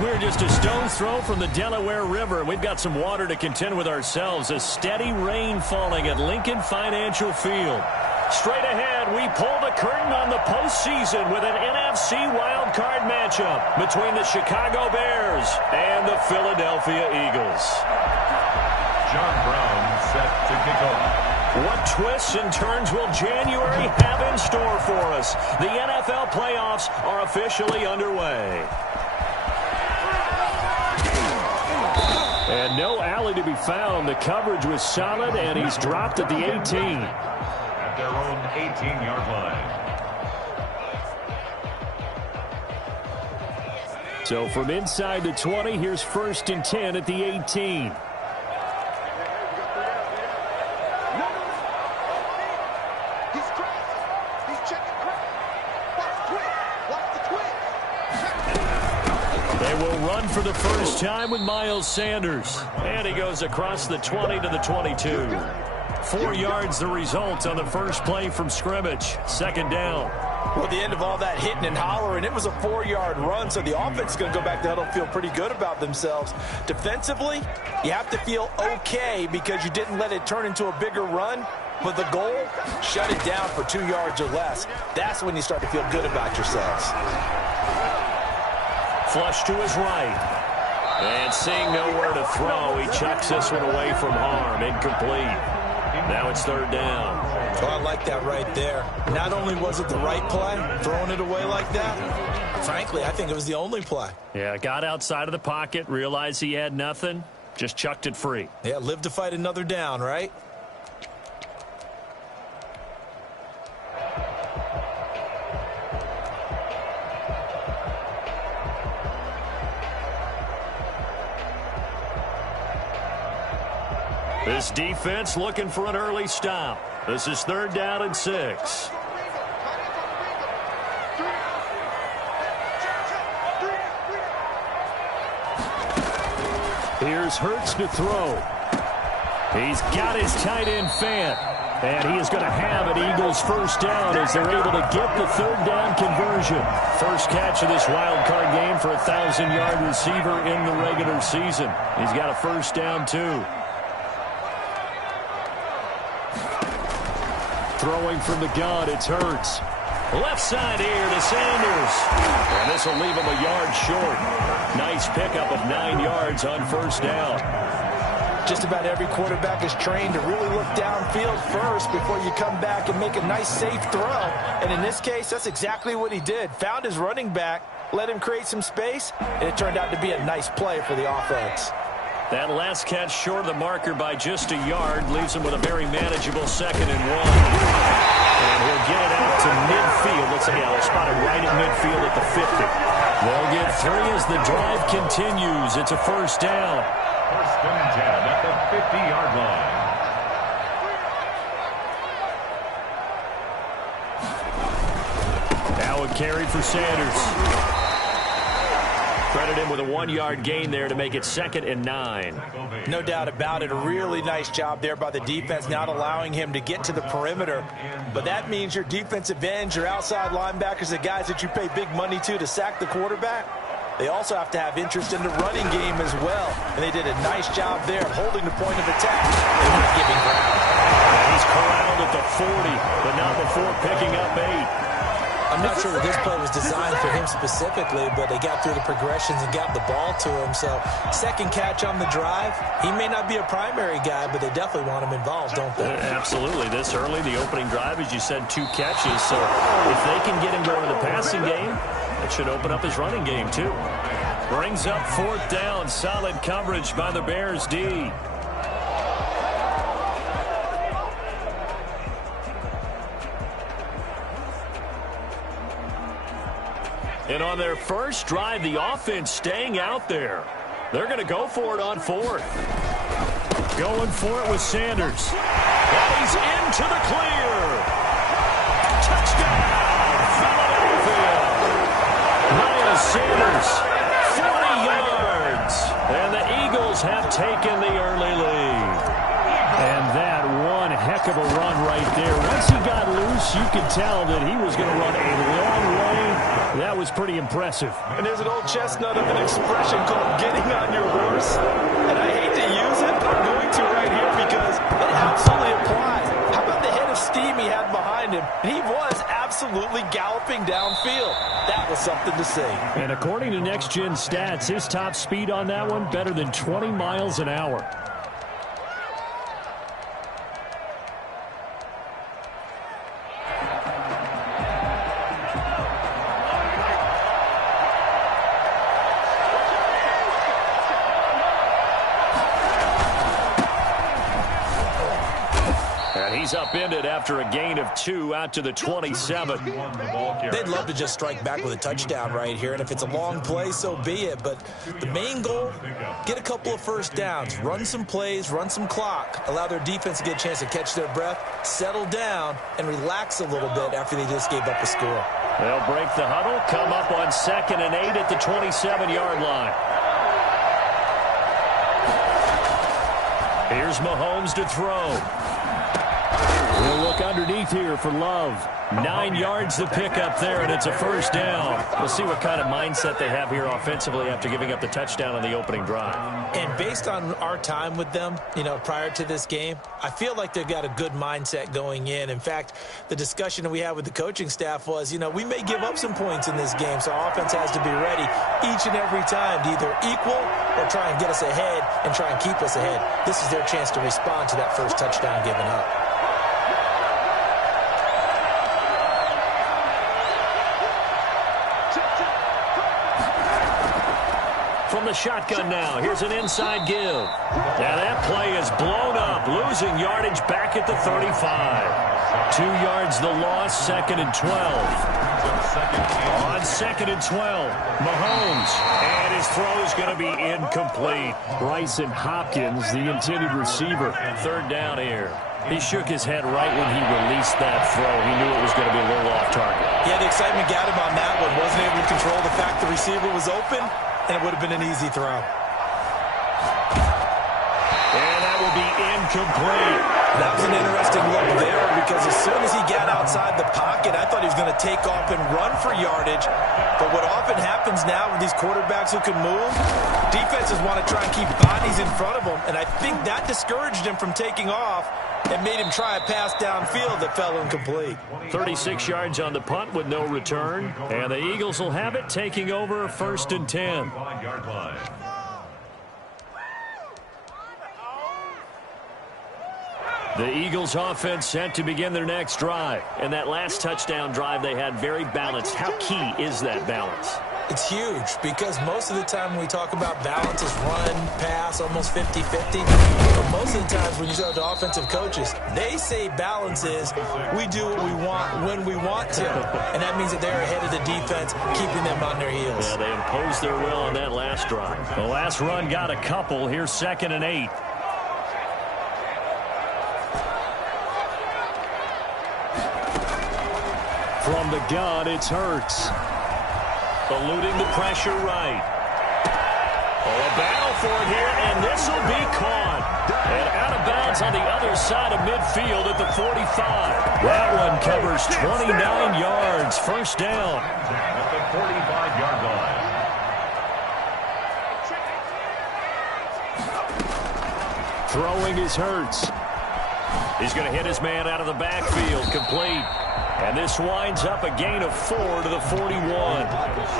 We're just a stone's throw from the Delaware River. We've got some water to contend with ourselves. A steady rain falling at Lincoln Financial Field. Straight ahead, we pull the curtain on the postseason with an NFC wildcard matchup between the Chicago Bears and the Philadelphia Eagles. John Brown set to kick off. What twists and turns will January have in store for us? The NFL playoffs are officially underway. And no alley to be found. The coverage was solid, and he's dropped at the 18. At their own 18-yard line. So from inside the 20, here's 1st and 10 at the 18. For the first time with Miles Sanders. And he goes across the 20 to the 22. 4 yards the result on the first play from scrimmage. 2nd down. Well, at the end of all that hitting and hollering, it was a 4-yard run, so the offense is going to go back to huddle, feel pretty good about themselves. Defensively, you have to feel okay because you didn't let it turn into a bigger run. But the goal, shut it down for 2 yards or less. That's when you start to feel good about yourselves. Flush to his right. And seeing nowhere to throw, he chucks this one away from harm. Incomplete. Now it's 3rd down. Oh, I like that right there. Not only was it the right play, throwing it away like that, frankly, I think it was the only play. Yeah, got outside of the pocket, realized he had nothing, just chucked it free. Yeah, live to fight another down, right? This defense looking for an early stop. This is 3rd down and 6. Here's Hurts to throw. He's got his tight end Fant. And he is going to have an Eagles 1st down as they're able to get the 3rd down conversion. First catch of this wild card game for a 1,000-yard receiver in the regular season. He's got a 1st down, too. Throwing from the gun, it's Hurts. Left side here to Sanders. And this will leave him a yard short. Nice pickup of 9 yards on 1st down. Just about every quarterback is trained to really look downfield first before you come back and make a nice, safe throw. And in this case, that's exactly what he did. Found his running back, let him create some space, and it turned out to be a nice play for the offense. That last catch short of the marker by just a yard leaves him with a very manageable 2nd and 1. And he'll get it out to midfield. Looks like they're spotted right at midfield at the 50. They'll get 3 as the drive continues. It's a 1st down. 1st and 10 at the 50-yard line. Now a carry for Sanders. Credit him with a 1-yard gain there to make it 2nd and 9. No doubt about it. A really nice job there by the defense, not allowing him to get to the perimeter. But that means your defensive ends, your outside linebackers, the guys that you pay big money to sack the quarterback, they also have to have interest in the running game as well. And they did a nice job there of holding the point of attack and not giving ground. He's corralled at the 40, but not before picking up 8. I'm not sure that this play was designed for him specifically, but they got through the progressions and got the ball to him. So 2nd catch on the drive. He may not be a primary guy, but they definitely want him involved, don't they? Absolutely. This early, the opening drive, as you said, 2 catches. So if they can get him going to the passing game, that should open up his running game too. Brings up 4th down. Solid coverage by the Bears D. And on their first drive, the offense staying out there. They're going to go for it on 4th. Going for it with Sanders. And he's into the clear. Touchdown, Philadelphia. Miles Sanders, 40 yards. And the Eagles have taken the early lead. And that one heck of a run right there. Once he got loose, you could tell that he was going to run a long way. That was pretty impressive. And there's an old chestnut of an expression called getting on your horse. And I hate to use it, but I'm going to right here because it absolutely applies. How about the head of steam he had behind him? And he was absolutely galloping downfield. That was something to see. And according to Next Gen Stats, his top speed on that one better than 20 miles an hour. He's upended after a gain of 2 out to the 27. They'd love to just strike back with a touchdown right here, and if it's a long play, so be it. But the main goal, get a couple of first downs, run some plays, run some clock, allow their defense to get a chance to catch their breath, settle down, and relax a little bit after they just gave up a score. They'll break the huddle, come up on 2nd and 8 at the 27-yard line. Here's Mahomes to throw. We'll look underneath here for Love. 9 yards to pick up there, and it's a first down. We'll see what kind of mindset they have here offensively after giving up the touchdown on the opening drive. And based on our time with them, prior to this game, I feel like they've got a good mindset going in. In fact, the discussion that we had with the coaching staff was, we may give up some points in this game, so our offense has to be ready each and every time to either equal or try and get us ahead and try and keep us ahead. This is their chance to respond to that first touchdown given up. From the shotgun now, here's an inside give. Now that play is blown up, losing yardage back at the 35. 2 yards the loss, 2nd and 12. On 2nd and 12, Mahomes, and his throw is going to be incomplete. Bryson Hopkins, the intended receiver. 3rd down here. He shook his head right when he released that throw. He knew it was going to be a little off target. Yeah, the excitement got him on that one. Wasn't able to control the fact the receiver was open, and it would have been an easy throw. And that will be incomplete. That was an interesting look there because as soon as he got outside the pocket, I thought he was going to take off and run for yardage. But what often happens now with these quarterbacks who can move, defenses want to try and keep bodies in front of them, and I think that discouraged him from taking off and made him try a pass downfield that fell incomplete. 36 yards on the punt with no return, and the Eagles will have it taking over 1st and 10. The Eagles offense set to begin their next drive. And that last touchdown drive they had very balanced. How key is that balance? It's huge because most of the time when we talk about balance is run, pass, almost 50-50. But most of the times when you talk to offensive coaches, they say balance is we do what we want when we want to. And that means that they're ahead of the defense, keeping them on their heels. Yeah, they imposed their will on that last drive. The last run got a couple. Here's 2nd and 8. From the gun, it's Hurts. Eluding the pressure right. Oh, a battle for it here, and this will be caught. And out of bounds on the other side of midfield at the 45. That one covers 29 yards. First down. At the 45-yard line. Throwing is Hurts. He's going to hit his man out of the backfield. Complete. And this winds up a gain of 4 to the 41.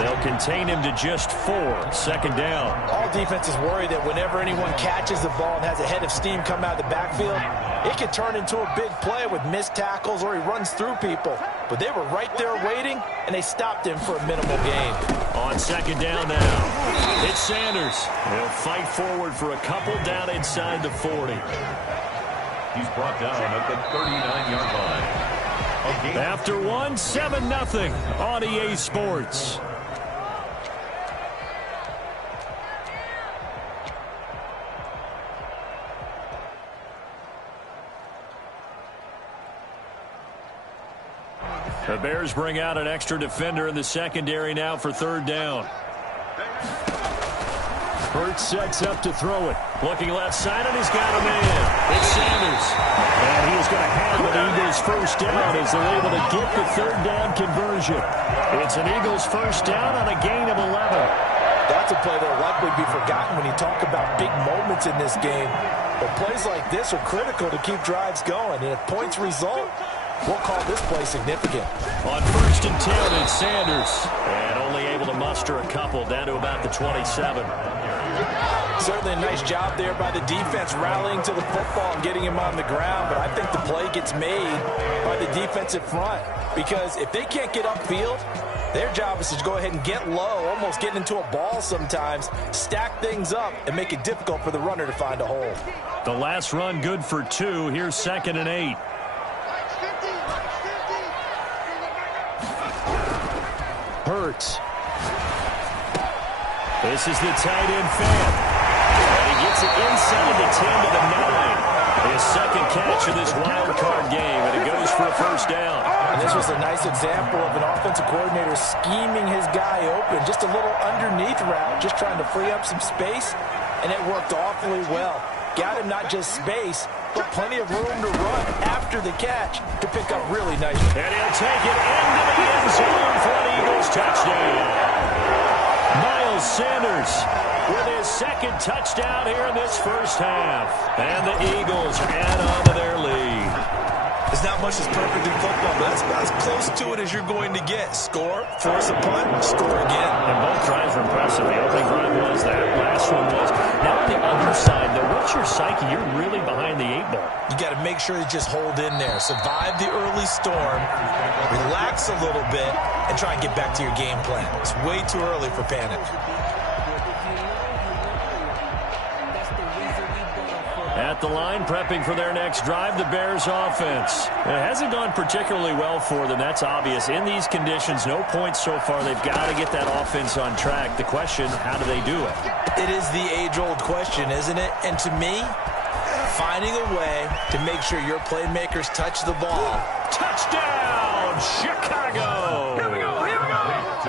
They'll contain him to just 4. 2nd down. All defenses worry that whenever anyone catches the ball and has a head of steam come out of the backfield, it could turn into a big play with missed tackles or he runs through people. But they were right there waiting, and they stopped him for a minimal gain. On 2nd down now, it's Sanders. They'll fight forward for a couple down inside the 40. He's brought down at the 39-yard line. After one, 7-0 on EA Sports. The Bears bring out an extra defender in the secondary now for 3rd down. Hurts sets up to throw it. Looking left side, and he's got a man. It's Sanders. And he is going to have an Eagles first down as they're able to get the third down conversion. It's an Eagles first down on a gain of 11. That's a play that will likely be forgotten when you talk about big moments in this game. But plays like this are critical to keep drives going. And if points result, we'll call this play significant. On first and 10, it's Sanders. And only able to muster a couple down to about the 27. Certainly a nice job there by the defense rallying to the football and getting him on the ground. But I think the play gets made by the defensive front. Because if they can't get upfield, their job is to go ahead and get low, almost get into a ball sometimes, stack things up, and make it difficult for the runner to find a hole. The last run good for 2. Here's 2nd and 8. Hurts. This is the tight end fan. And he gets it inside the 10 to the 9. His second catch of this wild card game, and it goes for a first down. And this was a nice example of an offensive coordinator scheming his guy open. Just a little underneath route, just trying to free up some space, and it worked awfully well. Got him not just space, but plenty of room to run after the catch to pick up really nice. And he'll take it into the end zone for an Eagles touchdown. Miles Sanders with his second touchdown here in this first half. And the Eagles add on to their lead. There's not much that's perfect in football, but that's about as close to it as you're going to get. Score, force a punt, score again. And both drives were impressive. The opening drive was that. Last one was. Now on the other side, though, what's your psyche? You're really behind the 8-ball. You got to make sure you just hold in there. Survive the early storm, relax a little bit, and try and get back to your game plan. It's way too early for panic. At the line, prepping for their next drive, the Bears offense. It hasn't gone particularly well for them. That's obvious. In these conditions, no points so far. They've got to get that offense on track. The question, how do they do it? It is the age-old question, isn't it? And to me, finding a way to make sure your playmakers touch the ball. Touchdown, Chicago! Here we go.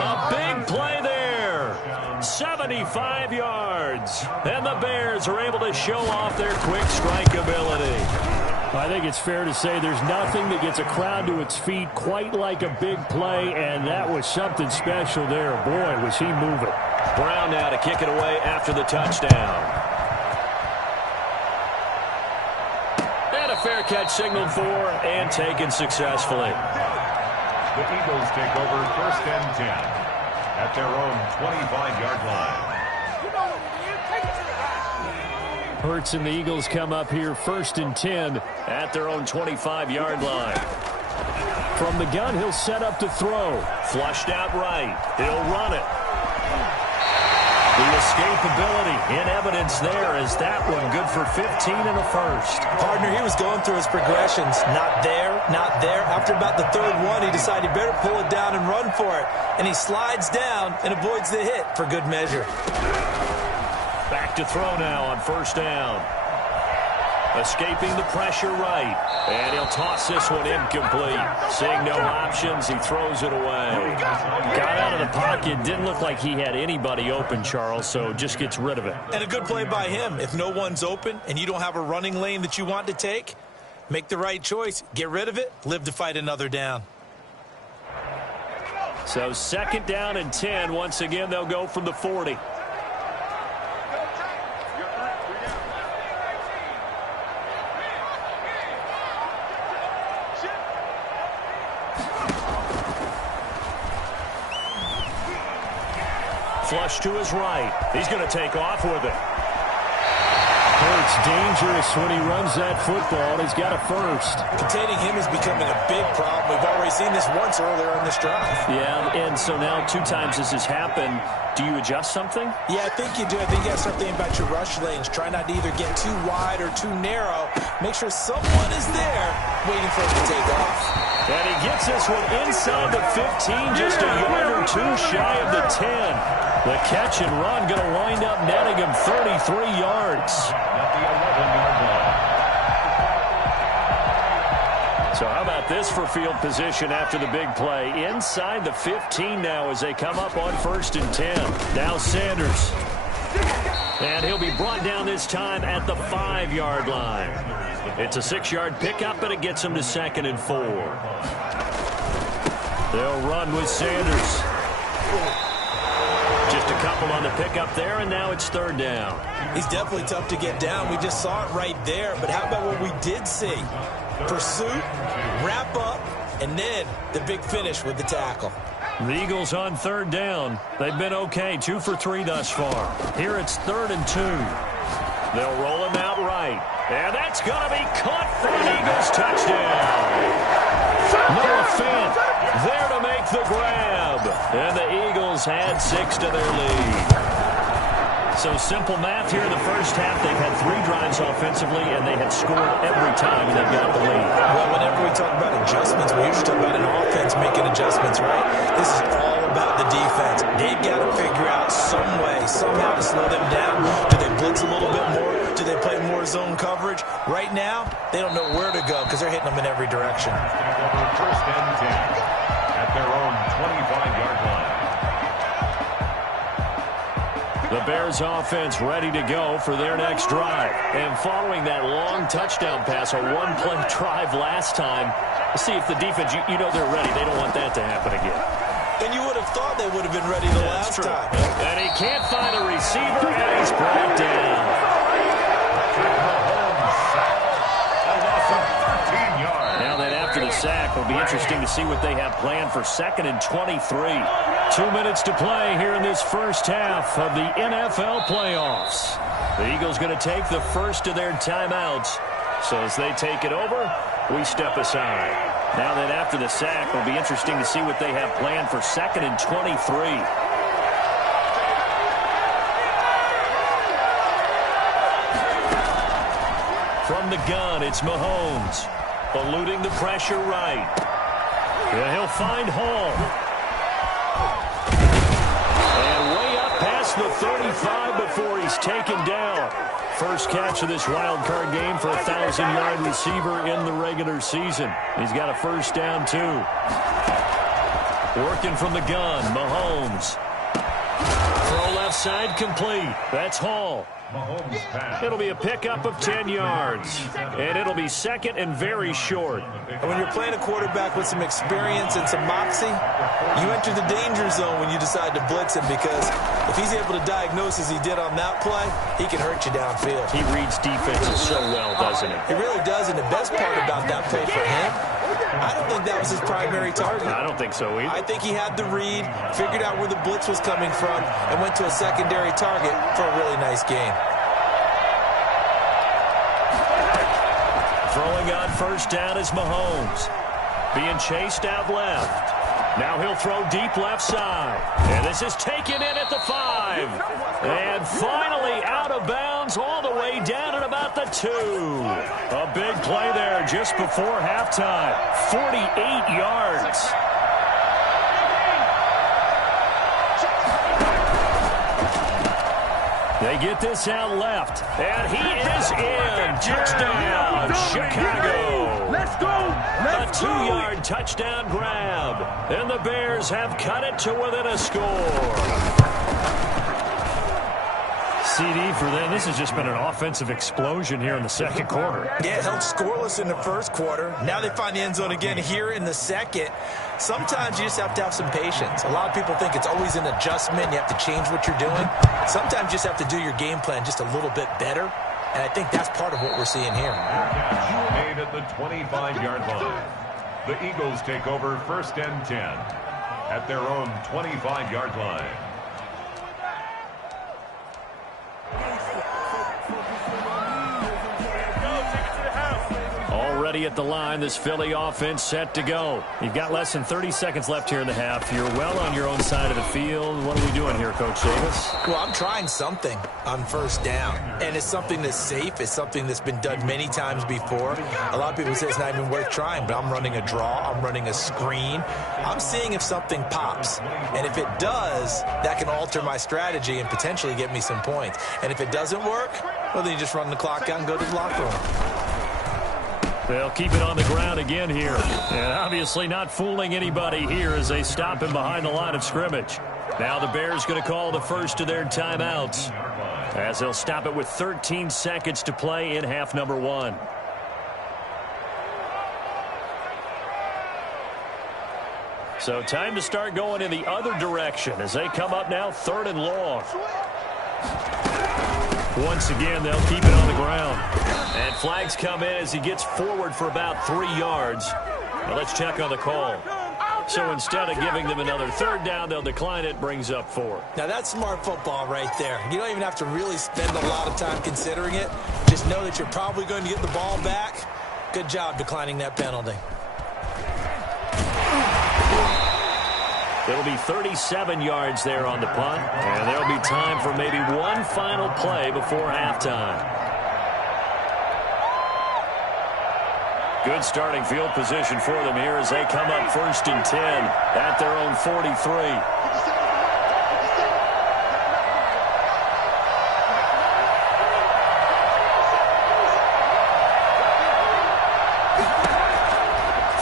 A big play there. 75 yards. And the Bears are able to show off their quick strike ability. I think it's fair to say there's nothing that gets a crowd to its feet quite like a big play, and that was something special there. Boy, was he moving. Brown now to kick it away after the touchdown. And a fair catch signaled for and taken successfully. The Eagles take over 1st and 10 at their own 25-yard line. Hurts and the Eagles come up here 1st and 10 at their own 25-yard line. From the gun, he'll set up to throw. Flushed out right. He'll run it. The escapability in evidence there as that one good for 15 and a first. Partner, he was going through his progressions. Not there, not there. After about the third one, he decided he better pull it down and run for it. And he slides down and avoids the hit for good measure. Back to throw now on 1st down. Escaping the pressure right. And he'll toss this one incomplete. Seeing no options, he throws it away. Got out of the pocket. Didn't look like he had anybody open, Charles, so just gets rid of it. And a good play by him. If no one's open and you don't have a running lane that you want to take, make the right choice. Get rid of it. Live to fight another down. So 2nd down and 10. Once again, they'll go from the 40. Flush to his right. He's going to take off with it. Hurts dangerous when he runs that football. He's got a first. Containing him is becoming a big problem. We've already seen this once earlier in this drive. Yeah, and so now 2 times this has happened. Do you adjust something? Yeah, I think you do. I think you got to start thinking about your rush lanes. Try not to either get too wide or too narrow. Make sure someone is there waiting for him to take off. And he gets this one inside the 15, just a yard or 2 shy of the 10. The catch and run going to wind up netting him 33 yards. At the 11-yard line. So how about this for field position after the big play? Inside the 15 now as they come up on 1st and 10. Now Sanders. And he'll be brought down this time at the 5-yard line. It's a 6-yard pickup, and it gets them to 2nd and 4. They'll run with Sanders. Just a couple on the pickup there, and now it's 3rd down. He's definitely tough to get down. We just saw it right there. But how about what we did see? Pursuit, wrap up, and then the big finish with the tackle. The Eagles on 3rd down. They've been okay, 2 for 3 thus far. Here it's 3rd and 2. They'll roll him out right. And that's going to be caught for an Eagles touchdown. Noah Fant there to make the grab. And the Eagles add 6 to their lead. So simple math here in the first half. They've had 3 drives offensively, and they have scored every time they've got the lead. Well, whenever we talk about adjustments, we usually talk about an offense making adjustments, right? This is all about the defense. They've got to figure out some way, somehow to slow them down. Do they blitz a little bit more? Do they play more zone coverage? Right now, they don't know where to go because they're hitting them in every direction. First and 10 at their own 25-yard line. The Bears offense ready to go for their next drive. And following that long touchdown pass, a one-play drive last time, see if the defense, you know they're ready. They don't want that to happen again. And you would have thought they would have been ready the last time. And he can't find a receiver, and he's brought down. Now that after the sack, it'll be interesting to see what they have planned for 2nd and 23. 2 minutes to play here in this first half of the NFL playoffs. The Eagles going to take the first of their timeouts. So as they take it over, we step aside. Now that after the sack, it'll be interesting to see what they have planned for 2nd and 23. From the gun, it's Mahomes. Eluding the pressure right. Yeah, he'll find Hall. And way up past the 35 before he's taken down. First catch of this wild card game for a 1,000-yard receiver in the regular season. He's got a first down, too. Working from the gun, Mahomes. Throw left side complete. That's Hall. It'll be a pickup of 10 yards. And it'll be 2nd and very short. And when you're playing a quarterback with some experience and some moxie, you enter the danger zone when you decide to blitz him, because if he's able to diagnose as he did on that play, he can hurt you downfield. He reads defenses so well, doesn't he? He really does, and the best part about that play for him, I don't think that was his primary target. I don't think so either. I think he had the read, figured out where the blitz was coming from, and went to a secondary target for a really nice game. Throwing on first down is Mahomes. Being chased out left. Now he'll throw deep left side. And this is taken in at the 5. And finally out of bounds all the way down at about the 2. A big play there just before halftime. 48 yards. They get this out left, and he is in. Touchdown, Chicago. Let's go. A 2-yard touchdown grab, and the Bears have cut it to within a score. CD for them. This has just been an offensive explosion here in the second quarter. Yeah, held scoreless in the first quarter. Now they find the end zone again here in the second. Sometimes you just have to have some patience. A lot of people think it's always an adjustment. You have to change what you're doing. Sometimes you just have to do your game plan just a little bit better. And I think that's part of what we're seeing here. Made at the 25-yard line. The Eagles take over 1st and 10 at their own 25-yard line. Already at the line, this Philly offense set to go. You've got less than 30 seconds left here in the half. You're well on your own side of the field. What are we doing here, Coach Davis? Well, I'm trying something on first down, and it's something that's safe. It's something that's been done many times before. A lot of people say it's not even worth trying, but I'm running a draw. I'm running a screen. I'm seeing if something pops, and if it does, that can alter my strategy and potentially get me some points. And if it doesn't work, well, then you just run the clock out and go to the locker room. They'll keep it on the ground again here. And obviously not fooling anybody here as they stop him behind the line of scrimmage. Now the Bears going to call the first of their timeouts, as they'll stop it with 13 seconds to play in half number 1. So time to start going in the other direction as they come up now 3rd and long. Once again, they'll keep it on the ground. And flags come in as he gets forward for about 3 yards. Now let's check on the call. So instead of giving them another 3rd down, they'll decline it, brings up 4. Now that's smart football right there. You don't even have to really spend a lot of time considering it. Just know that you're probably going to get the ball back. Good job declining that penalty. It'll be 37 yards there on the punt, and there'll be time for maybe one final play before halftime. Good starting field position for them here as they come up 1st and 10 at their own 43.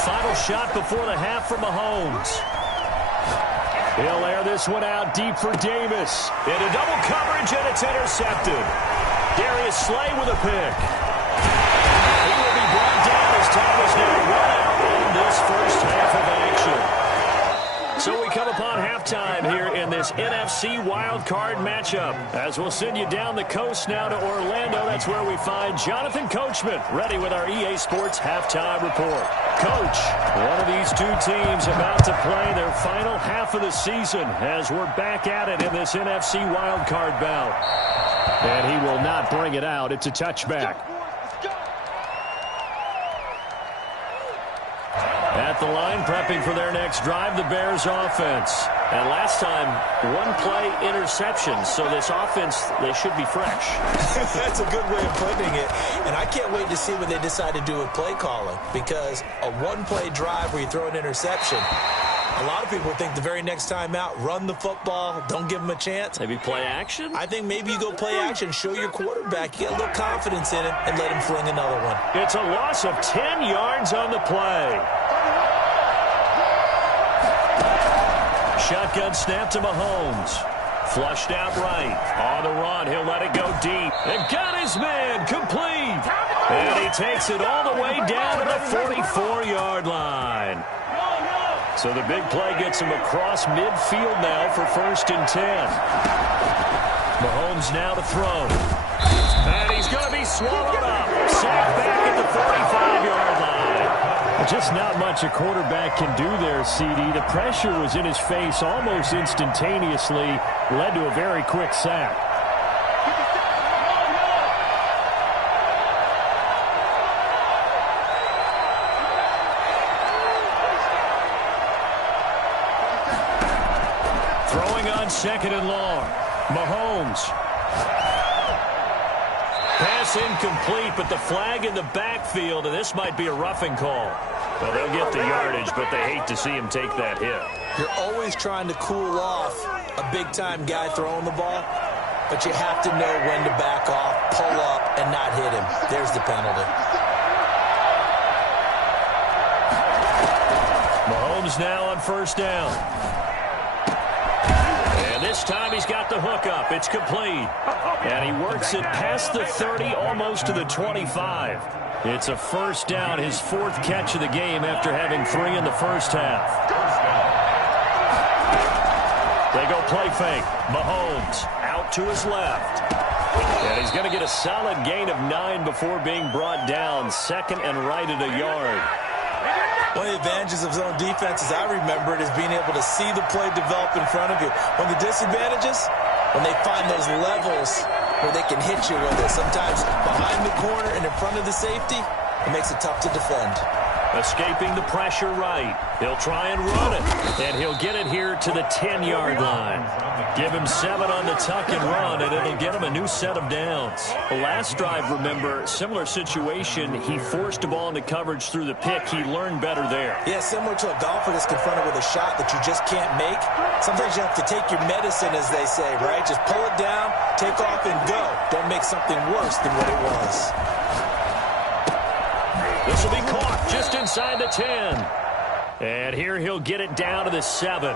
Final shot before the half for Mahomes. He'll air this one out deep for Davis. Into double coverage, and it's intercepted. Darius Slay with a pick. He will be brought down as time is now run out in this first half of action. So we come upon halftime here in this NFC wildcard matchup. As we'll send you down the coast now to Orlando, that's where we find Jonathan Coachman ready with our EA Sports halftime report. Coach, one of these two teams about to play their final half of the season as we're back at it in this NFC wildcard bout. And he will not bring it out. It's a touchback. At the line, prepping for their next drive, the Bears offense. And last time, one play interception. So this offense, they should be fresh. That's a good way of putting it. And I can't wait to see what they decide to do with play calling. Because a one-play drive where you throw an interception, a lot of people think the very next time out, run the football, don't give them a chance. Maybe play action? I think maybe you go play action, show your quarterback, get a little confidence in him, and let him fling another one. It's a loss of 10 yards on the play. Shotgun snap to Mahomes. Flushed out right. On the run, he'll let it go deep. And got his man complete. And he takes it all the way down to the 44-yard line. So the big play gets him across midfield now for 1st and 10. Mahomes now to throw. And he's going to be swallowed up. Sacked back at the 45-yard line. Just not much a quarterback can do there, CD. The pressure was in his face almost instantaneously. Led to a very quick sack. Throwing on 2nd and long. Mahomes. Pass incomplete, but the flag in the backfield, and this might be a roughing call. Well, they'll get the yardage, but they hate to see him take that hit. You're always trying to cool off a big-time guy throwing the ball, but you have to know when to back off, pull up, and not hit him. There's the penalty. Mahomes now on 1st down. And this time he's got the hook up. It's complete. And he works it past the 30, almost to the 25. It's a 1st down, his 4th catch of the game after having 3 in the first half. They go play fake. Mahomes out to his left. And he's going to get a solid gain of 9 before being brought down. 2nd and right at a yard. One of the advantages of zone defense, as I remember it, is being able to see the play develop in front of you. One of the disadvantages, when they find those levels where they can hit you with it. Sometimes behind the corner and in front of the safety, it makes it tough to defend. Escaping the pressure right. He'll try and run it. And he'll get it here to the 10-yard line. Give him 7 on the tuck and run, and it'll get him a new set of downs. The last drive, remember, similar situation. He forced the ball into coverage through the pick. He learned better there. Yeah, similar to a golfer that's confronted with a shot that you just can't make. Sometimes you have to take your medicine, as they say, right? Just pull it down, take off, and go. Don't make something worse than what it was. This will be caught just inside the 10. And here he'll get it down to the 7.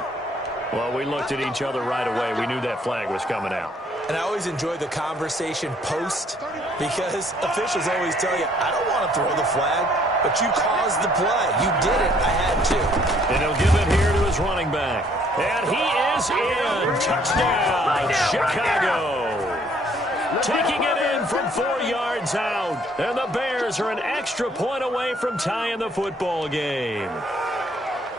Well, we looked at each other right away. We knew that flag was coming out. And I always enjoy the conversation post because officials always tell you, I don't want to throw the flag, but you caused the play. You did it. I had to. And he'll give it here to his his running back. And he is in. Touchdown, Chicago. Taking it in from 4 yards out. And the Bears are an extra point away from tying the football game.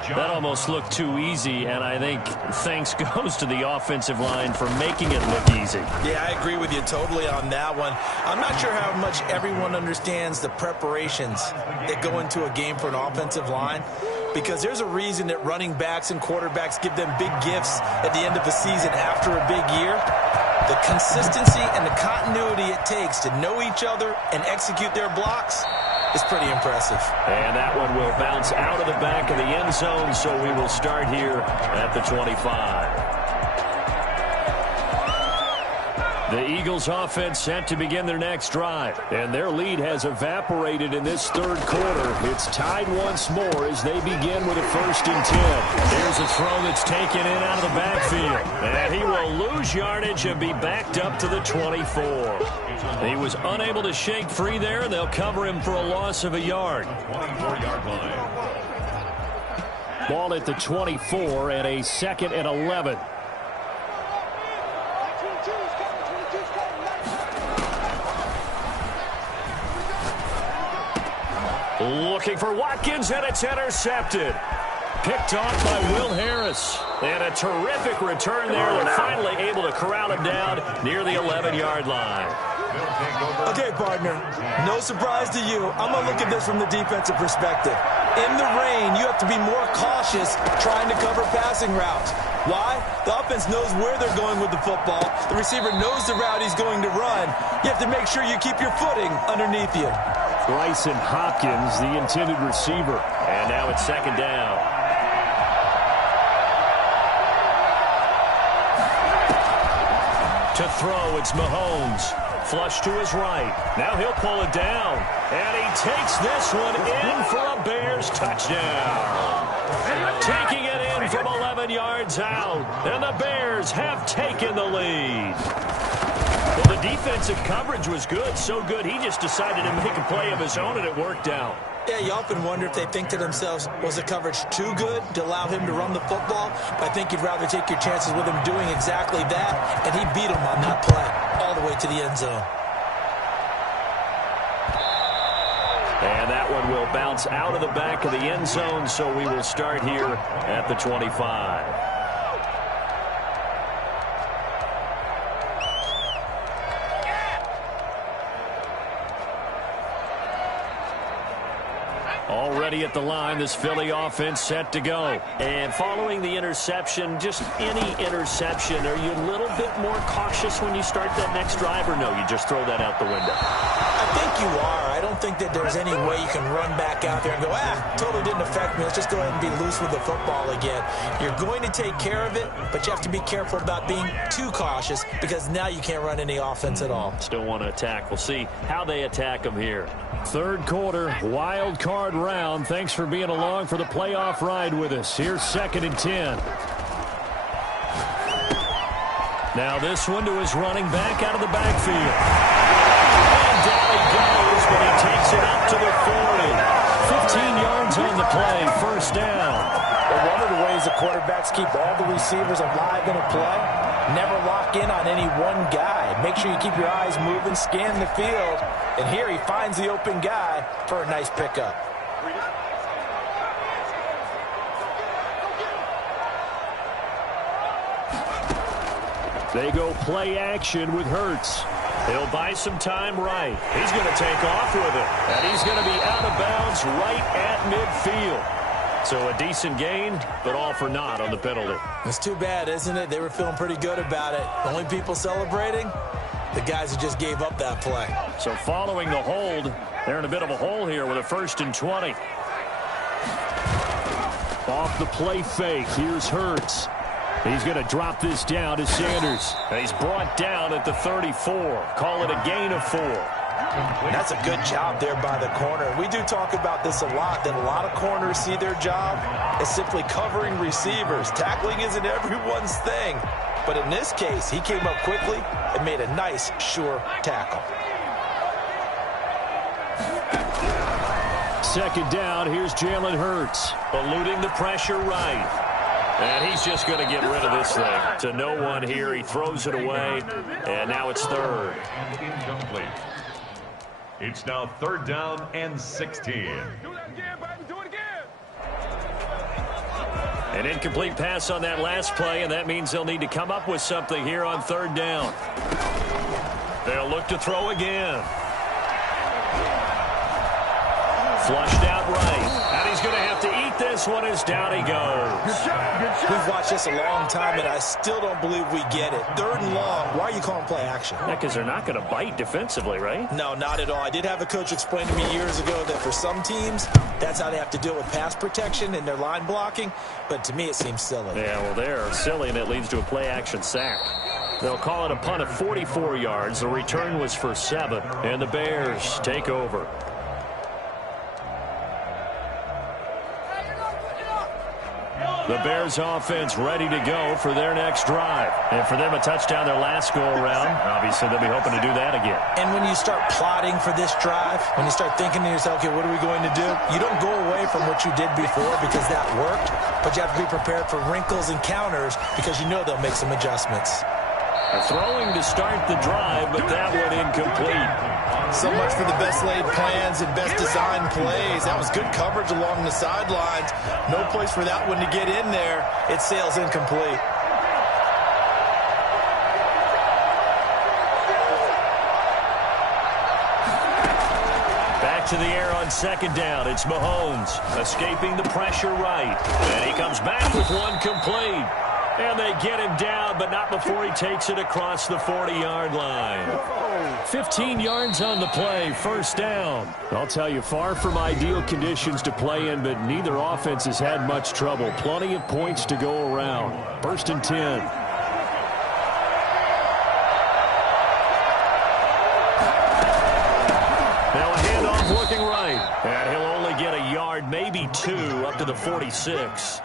That almost looked too easy, and I think thanks goes to the offensive line for making it look easy. Yeah, I agree with you totally on that one. I'm not sure how much everyone understands the preparations that go into a game for an offensive line, because there's a reason that running backs and quarterbacks give them big gifts at the end of the season after a big year. The consistency and the continuity it takes to know each other and execute their blocks is pretty impressive. And that one will bounce out of the back of the end zone, so we will start here at the 25. The Eagles offense set to begin their next drive, and their lead has evaporated in this third quarter. It's tied once more as they begin with a 1st and 10. There's a throw that's taken in out of the backfield, and he will lose yardage and be backed up to the 24. He was unable to shake free there, and they'll cover him for a loss of a yard. 24-yard line. Ball at the 24 and a 2nd and 11. Looking for Watkins, and it's intercepted. Picked off by Will Harris. And a terrific return there. They're finally able to corral him down near the 11-yard line. Okay, partner, no surprise to you. I'm going to look at this from the defensive perspective. In the rain, you have to be more cautious trying to cover passing routes. Why? The offense knows where they're going with the football. The receiver knows the route he's going to run. You have to make sure you keep your footing underneath you. Bryson Hopkins, the intended receiver. And now it's 2nd down. To throw, it's Mahomes. Flush to his right. Now he'll pull it down. And he takes this one in for a Bears touchdown. Taking it in from 11 yards out. And the Bears have taken the lead. Well, the defensive coverage was good. So good, he just decided to make a play of his own, and it worked out. Yeah, you often wonder if they think to themselves, was the coverage too good to allow him to run the football? But I think you'd rather take your chances with him doing exactly that, and he beat him on that play all the way to the end zone. And that one will bounce out of the back of the end zone, so we will start here at the 25. Already at the line, this Philly offense set to go. And following the interception, just any interception, are you a little bit more cautious when you start that next drive, or no, you just throw that out the window? I think you are. I don't think that there's any way you can run back out there and go, totally didn't affect me. Let's just go ahead and be loose with the football again. You're going to take care of it, but you have to be careful about being too cautious because now you can't run any offense at all. Still want to attack. We'll see how they attack them here. Third quarter, wild card round. Thanks for being along for the playoff ride with us. Here's 2nd and 10. Now this one to his running back out of the backfield. And down he goes, but he takes it up to the 40. 15 yards on the play, 1st down. Well, one of the ways the quarterbacks keep all the receivers alive in a play, never lock in on any one guy. Make sure you keep your eyes moving, scan the field, and here he finds the open guy for a nice pickup. They go play action with Hurts. He'll buy some time right. He's going to take off with it. And he's going to be out of bounds right at midfield. So a decent gain, but all for naught on the penalty. It's too bad, isn't it? They were feeling pretty good about it. The only people celebrating, the guys who just gave up that play. So following the hold, they're in a bit of a hole here with a 1st and 20. Off the play fake, here's Hurts. He's going to drop this down to Sanders. And he's brought down at the 34. Call it a gain of 4. That's a good job there by the corner. We do talk about this a lot, that a lot of corners see their job as simply covering receivers. Tackling isn't everyone's thing. But in this case, he came up quickly and made a nice, sure tackle. 2nd down, here's Jalen Hurts. Eluding the pressure right. And he's just going to get rid of this thing. To no one here. He throws it away. And now it's third. And incomplete. It's now 3rd down and 16. An incomplete pass on that last play, and that means they'll need to come up with something here on 3rd down. They'll look to throw again. Flushed out right. And he's going to have to eat this one as down he goes. We've watched this a long time, and I still don't believe we get it. 3rd and long. Why are you calling play action? Yeah, because they're not going to bite defensively, right? No, not at all. I did have a coach explain to me years ago that for some teams, that's how they have to deal with pass protection and their line blocking. But to me, it seems silly. Yeah, well, they're silly, and it leads to a play action sack. They'll call it a punt of 44 yards. The return was for 7, and the Bears take over. The Bears offense ready to go for their next drive. And for them, a touchdown their last go-around. Obviously, they'll be hoping to do that again. And when you start plotting for this drive, when you start thinking to yourself, okay, what are we going to do? You don't go away from what you did before because that worked, but you have to be prepared for wrinkles and counters because you know they'll make some adjustments. Throwing to start the drive, but that one incomplete. So much for the best laid plans and best designed plays. That was good coverage along the sidelines. No place for that one to get in there. It sails incomplete. Back to the air on 2nd down. It's Mahomes escaping the pressure right. And he comes back with one complete. And they get him down, but not before he takes it across the 40-yard line. 15 yards on the play, 1st down. I'll tell you, far from ideal conditions to play in, but neither offense has had much trouble. Plenty of points to go around. 1st and 10. Now a handoff looking right. And he'll only get a yard, maybe 2, up to the 46.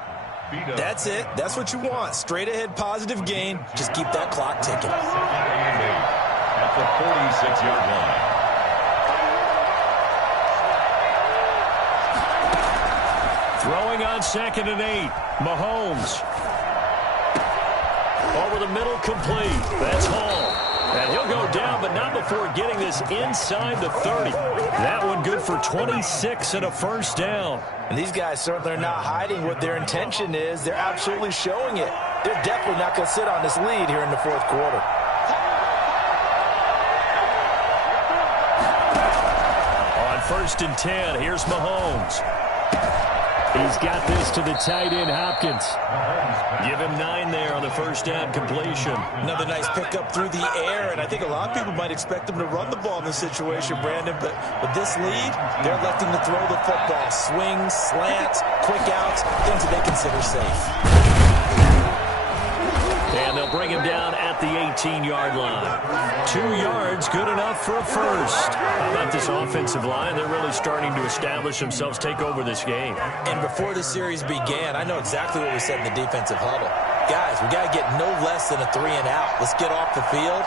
That's it. That's what you want. Straight ahead positive gain. Just keep that clock ticking. At the 46-yard line. Throwing on 2nd and 8. Mahomes. Over the middle, complete. That's Hall. And he'll go down, but not before getting this inside the 30. That one good for 26 and a 1st down. And these guys certainly are not hiding what their intention is. They're absolutely showing it. They're definitely not going to sit on this lead here in the 4th quarter. On 1st and 10, here's Mahomes. He's got this to the tight end, Hopkins. Give him 9 there on the 1st down completion. Another nice pickup through the air, and I think a lot of people might expect them to run the ball in this situation, Brandon, but with this lead, they're electing to throw the football. Swings, slants, quick outs, things that they consider safe. And they'll bring him down at the 18-yard line. 2 yards, good enough for a 1st. How about this offensive line? They're really starting to establish themselves, take over this game. And before the series began, I know exactly what we said in the defensive huddle. Guys, we got to get no less than a 3 and out. Let's get off the field.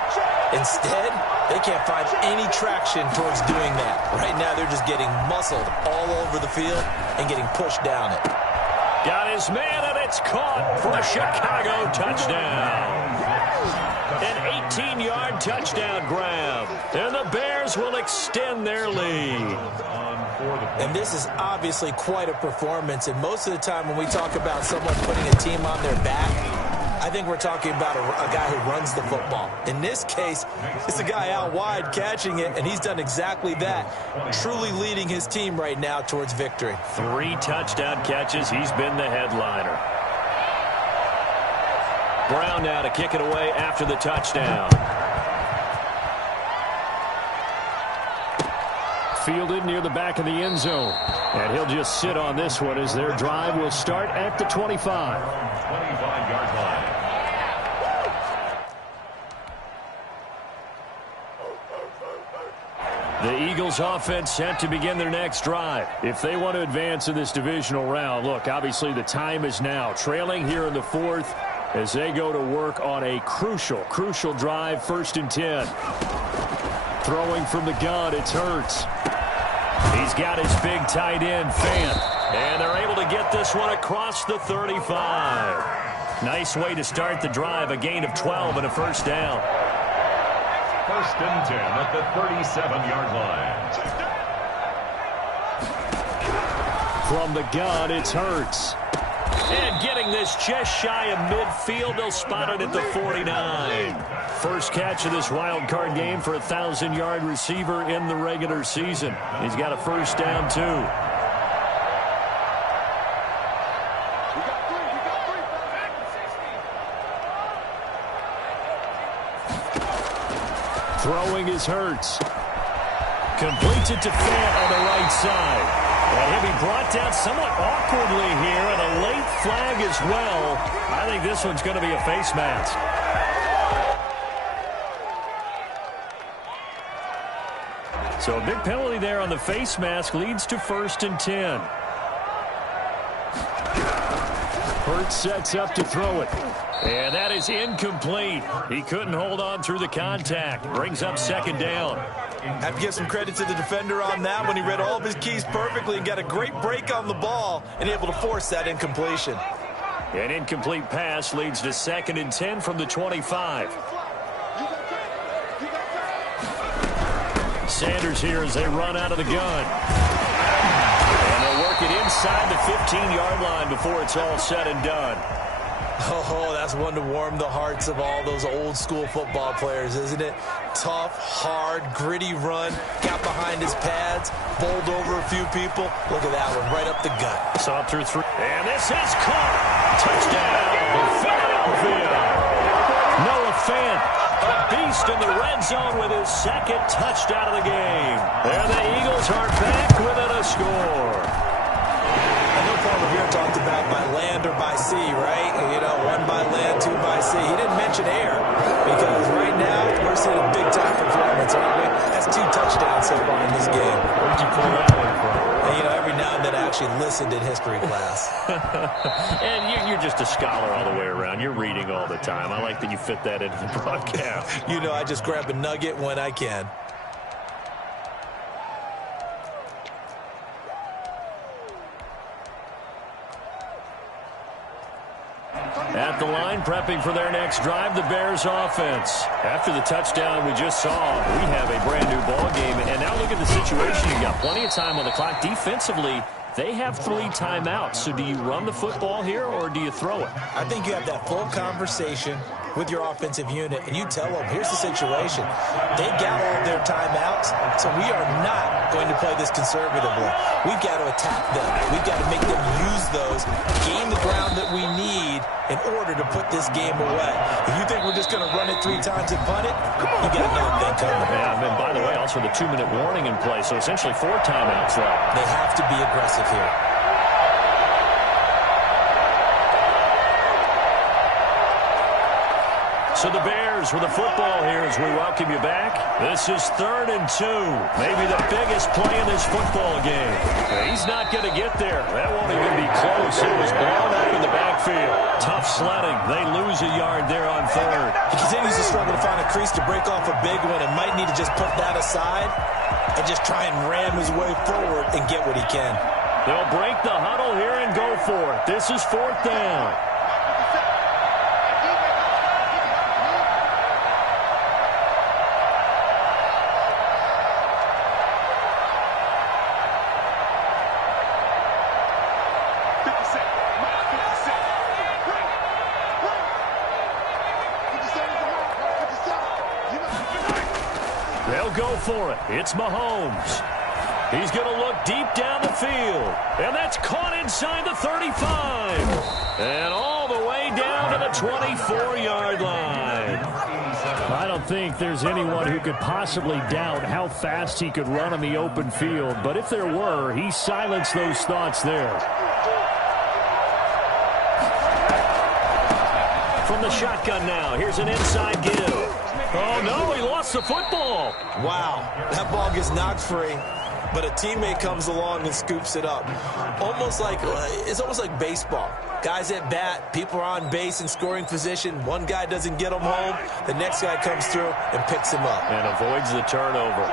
Instead, they can't find any traction towards doing that. Right now, they're just getting muscled all over the field and getting pushed down it. Got his man, and it's caught for a Chicago touchdown. An 18-yard touchdown grab. And the Bears will extend their lead. And this is obviously quite a performance. And most of the time when we talk about someone putting a team on their back, I think we're talking about a guy who runs the football. In this case, it's a guy out wide catching it, and he's done exactly that, truly leading his team right now towards victory. 3 touchdown catches. He's been the headliner. Brown now to kick it away after the touchdown. Fielded near the back of the end zone. And he'll just sit on this one as their drive will start at the 25. 25-yard line. The Eagles offense set to begin their next drive. If they want to advance in this divisional round, look, obviously the time is now. Trailing here in the 4th as they go to work on a crucial drive, 1st and 10. Throwing from the gun, it's Hurts. He's got his big tight end, Fant. And they're able to get this one across the 35. Nice way to start the drive, a gain of 12 and a first down. First and 10 at the 37-yard line. From the gun, it's Hurts. And getting this just shy of midfield, they'll spot it at the 49. First catch of this wild card game for a 1,000-yard receiver in the regular season. He's got a first down, too. Throwing is Hurts. Completes it to Fant on the right side. And he'll be brought down somewhat awkwardly here, and a late flag as well. I think this one's going to be a face mask. So a big penalty there on the face mask leads to first and 10. Hurts sets up to throw it. And that is incomplete. He couldn't hold on through the contact. Brings up second down. Have to give some credit to the defender on that when he read all of his keys perfectly and got a great break on the ball and able to force that incompletion. An incomplete pass leads to second and 10 from the 25. Sanders here as they run out of the gun. And they'll work it inside the 15-yard line before it's all said and done. Oh, that's one to warm the hearts of all those old school football players, isn't it? Tough, hard, gritty run. Got behind his pads, bowled over a few people. Look at that one, right up the gut. Saw through three. And this is caught. Touchdown, Philadelphia. Noah Fant, a beast in the red zone with his second touchdown of the game. And the Eagles are back within a score. I know Paul Revere talked about by land or by sea, right? You know, one by land, two by sea. He didn't mention air because right now we're seeing a big-time performance, aren't we? That's 2 touchdowns so far in this game. Where'd you pull that one from? And, you know, every now and then I actually listened in history class. And you're just a scholar all the way around. You're reading all the time. I like that you fit that into the broadcast. You know, I just grab a nugget when I can. At the line, prepping for their next drive, the Bears offense. After the touchdown we just saw, we have a brand new ball game. And now look at the situation. You got plenty of time on the clock. Defensively, they have 3 timeouts. So do you run the football here or do you throw it? I think you have that full conversation with your offensive unit, and you tell them, here's the situation. They got all their timeouts, so we are not going to play this conservatively. We've got to attack them. We've got to make them use those, gain the ground that we need in order to put this game away. If you think we're just going to run it 3 times and punt it, you got another thing coming. Yeah, and by the way, also the 2-minute warning in play, so essentially 4 timeouts left. They have to be aggressive here. So the Bears with the football here as we welcome you back. This is 3rd and 2. Maybe the biggest play in this football game. He's not going to get there. That won't even be close. It was blown up in the backfield. Tough sledding. They lose a yard there on 3rd. He continues to struggle to find a crease to break off a big one and might need to just put that aside and just try and ram his way forward and get what he can. They'll break the huddle here and go for it. This is 4th down. They'll go for it. It's Mahomes. He's going to look deep down the field. And that's caught inside the 35. And all the way down to the 24-yard line. I don't think there's anyone who could possibly doubt how fast he could run on the open field. But if there were, he silenced those thoughts there. From the shotgun now, here's an inside give. Oh, no, he lost the football. Wow, that ball gets knocked free, but a teammate comes along and scoops it up. It's almost like baseball. Guys at bat, people are on base in scoring position. One guy doesn't get him home. The next guy comes through and picks him up. And avoids the turnover.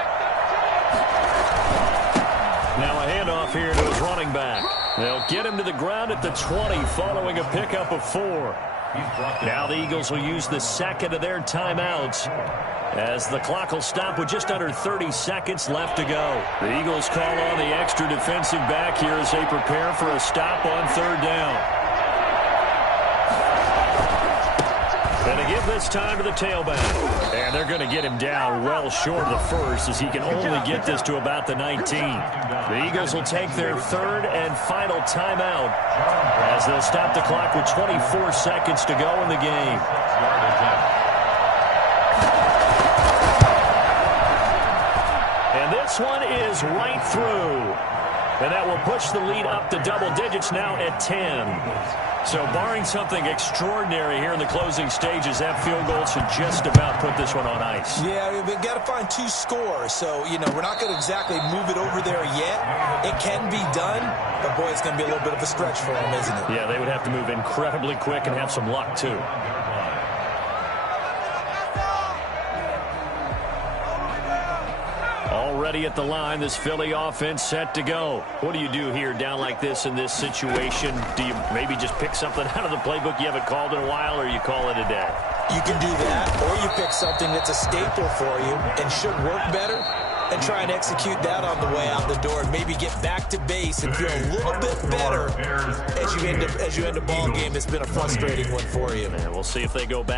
handoff here to his running back. They'll get him to the ground at the 20 following a pickup of 4. Now the Eagles will use the second of their timeouts as the clock will stop with just under 30 seconds left to go. The Eagles call on the extra defensive back here as they prepare for a stop on 3rd down. And they give this time to the tailback. And they're going to get him down well short of the first as he can only get this to about the 19. The Eagles will take their 3rd and final timeout as they'll stop the clock with 24 seconds to go in the game. And this one is right through. And that will push the lead up to double digits now at 10. So barring something extraordinary here in the closing stages, that field goal should just about put this one on ice. Yeah, we've got to find 2 scores. So, we're not going to exactly move it over there yet. It can be done, but, boy, it's going to be a little bit of a stretch for them, isn't it? Yeah, they would have to move incredibly quick and have some luck, too. Already at the line, this Philly offense set to go. What do you do here down like this in this situation? Do you maybe just pick something out of the playbook you haven't called in a while, or you call it a day? You can do that, or you pick something that's a staple for you and should work better and try and execute that on the way out the door and maybe get back to base and feel a little bit better as you end a ball game that's been a frustrating one for you. And we'll see if they go back.